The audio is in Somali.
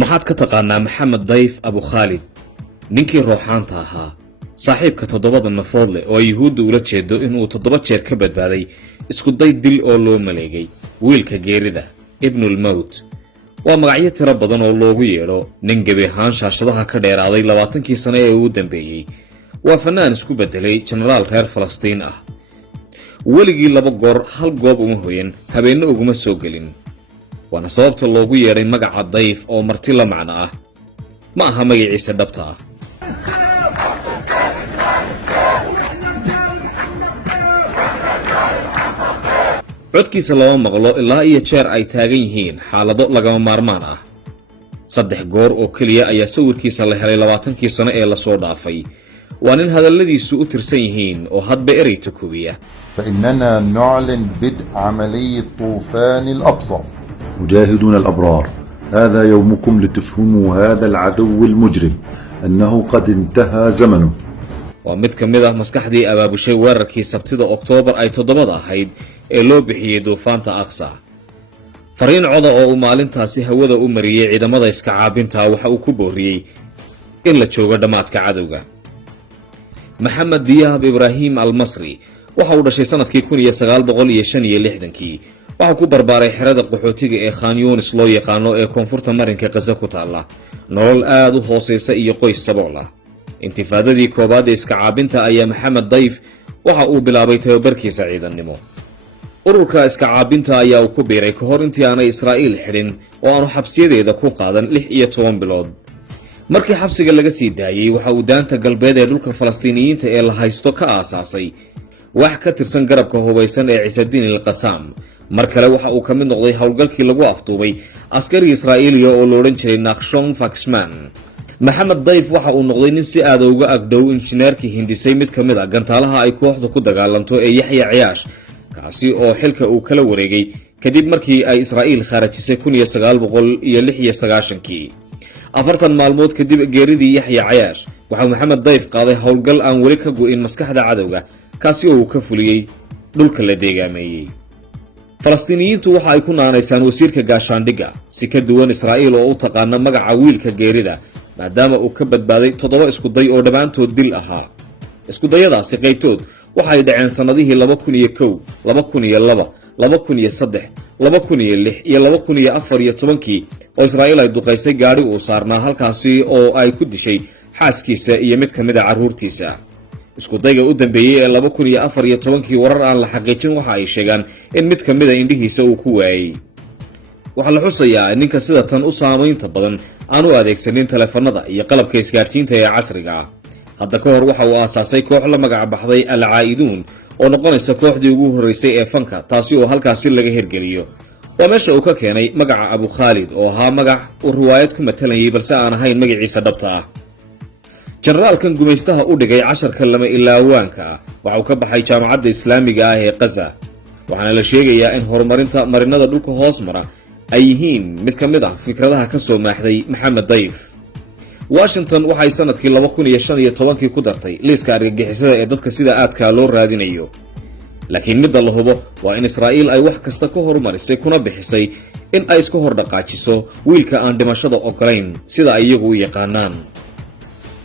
maxaad ka taqaanaa maxamed dayf abu khaalid ninkii ruuxaanta ahaa saaxiibka toddobada nafood leh oo yuhuudda ula jeedo inuu 7 jeer ka badbaaday isku day dil oo loo maleegay wiilka geerida ibnul mawt waa magacyo tiro badan oo loogu yeedho nin gebi ahaan shaashadaha ka dheeraaday 20kii sano ee ugu dambeeyey waa fanaan isku bedelay jenaraal reer falastiin ah weligii 2 goor hal goob uma hoyan habeenna uguma soo gelin waana sababta loogu yeedhay magaca dayf oo marti la macno ah ma aha magaciisa dhabta ah codkiisa lama maqlo ilaa iyo jeer ay taagan yihiin xaalado lagama maarmaan ah 3 goor oo keliya ayaa sawirkiisa la helay 20kii sano ee la soo dhaafay waa nin hadalladiisu u tirsan yihiin oo hadba erey takubiya فإننا نعلن بدء عملية طوفان الأقصى مجاهدون الأبرار هذا يومكم لتفهموا هذا العدو المجرم أنه قد انتهى زمنه ومد كميدا مسكحدي أبابوشي weerarkii Sabtida Oktoobar ay 7 ahayd ee loo bixiyay duufaanta Aqsa fariin coda oo uu maalintaasi hawada u mariyay ciidamada iska caabinta waxa uu ku booriyay in la joogo dhamaadka cadawga Maxamed Diyaab Ibrahim Al-Masri waxa uu dhashay sanadkii 1965 waxa ku barbaaray xirada qaxootiga ee Khan Yunis loo yaqaano ee koonfurta marinka Gaza ku taala nolol aad u hooseysa iyo qoys sabool ah intifaadadii koobaad ee iska caabinta ayaa Maxamed Dayf waxa uu bilaabay tababarkiisa ciidannimo ururka iska caabinta ayaa uu ku biiray ka hor intii aanay Israa'iil xidhin oo aanu xabsiyadeeda ku qaadan 16 bilood markii xabsiga laga sii daayay waxa uu daanta galbeed ee dhulka Falastiiniyiinta ee la haysto ka aasaasay wax ka tirsan garabka hubeysan ee Ciisadiin al-Qassam mar kale waxa uu ka mid noqday hawlgalkii lagu afduubay askari Israa'iiliya oo loo oran jiray Nachshon Faxman Maxamed Dayf waxa uu noqday nin si aad uga agdhow injineerkii hindisay mid ka mid ah gantaalaha ay kooxdu ku dagaalanto ee Yaxya Ciyaash kaasi oo xilka uu kala wareegay kadib markii ay Israa'iil kharajisay 1996kii 40 maalmood kadib geeridii Yaxya Ciyaash waxa Maxamed Dayf qaaday hawlgal aan wali ka go'in maskaxda cadawga kaasi oo uu ka fuliyay dhulka la deegaameeyay Falastiiniyiintu waxa ay ku naanaysaan wasiirka gaashaandhigga si ka duwan Israa'iil oo u taqaana magaca wiilka geerida maadaama uu ka badbaaday 7 isku day oo dhamaantood dil ahaa isku dayadaasi qaybtood waxa ay dhaceen sanadihii 2001 2002 2003 2006 iyo 2014 oo Israa'iil ay duqeysay gaari uu saarnaa halkaasi oo ay ku dishay xaaskiisa iyo mid ka mid ah carruurtiisa isku dayga u dambeeyay ee 2014 warar aan la xaqiijin waxa ay sheegaan in mid ka mid ah indhihiisa uu ku waayay waxa la xusayaa ninka sida tan u saameynta badan aan u adeegsanin telefoonada iyo qalabka isgaarsiinta ee casriga ah hadda ka hor waxa uu aasaasay koox la magac baxday Al-Caa'iduun oo noqonaysa kooxdii ugu horeysay ee fanka taasi oo halkaasi laga hirgeliyo waa meesha uu ka keenay magaca Abu Khaalid oo ahaa magac uu riwaayad ku matalayay balse aan ahayn magaciisa dhabta ah generaalkan gumaystaha u dhigay 10 lama ilaawaanka waxa uu ka baxay jaamacadda Islaamiga ah ee Gaza waxaana la sheegayaa in horumarinta marinada dhulka hoos mara ay yihiin mid ka mid ah fikradaha ka soo maaxday Maxamed Dayf Washington waxay sanadkii 2015 ku dartay liiska argagixisada ee dadka sida aadka loo raadinayo laakiin midda la hubo waa in Israa'iil ay wax kasta ka horumarisay kuna bixisay in ay iska hor dhaqaajiso wiilka aan dhimashada ogolayn sida ay iyagu u yaqaanaan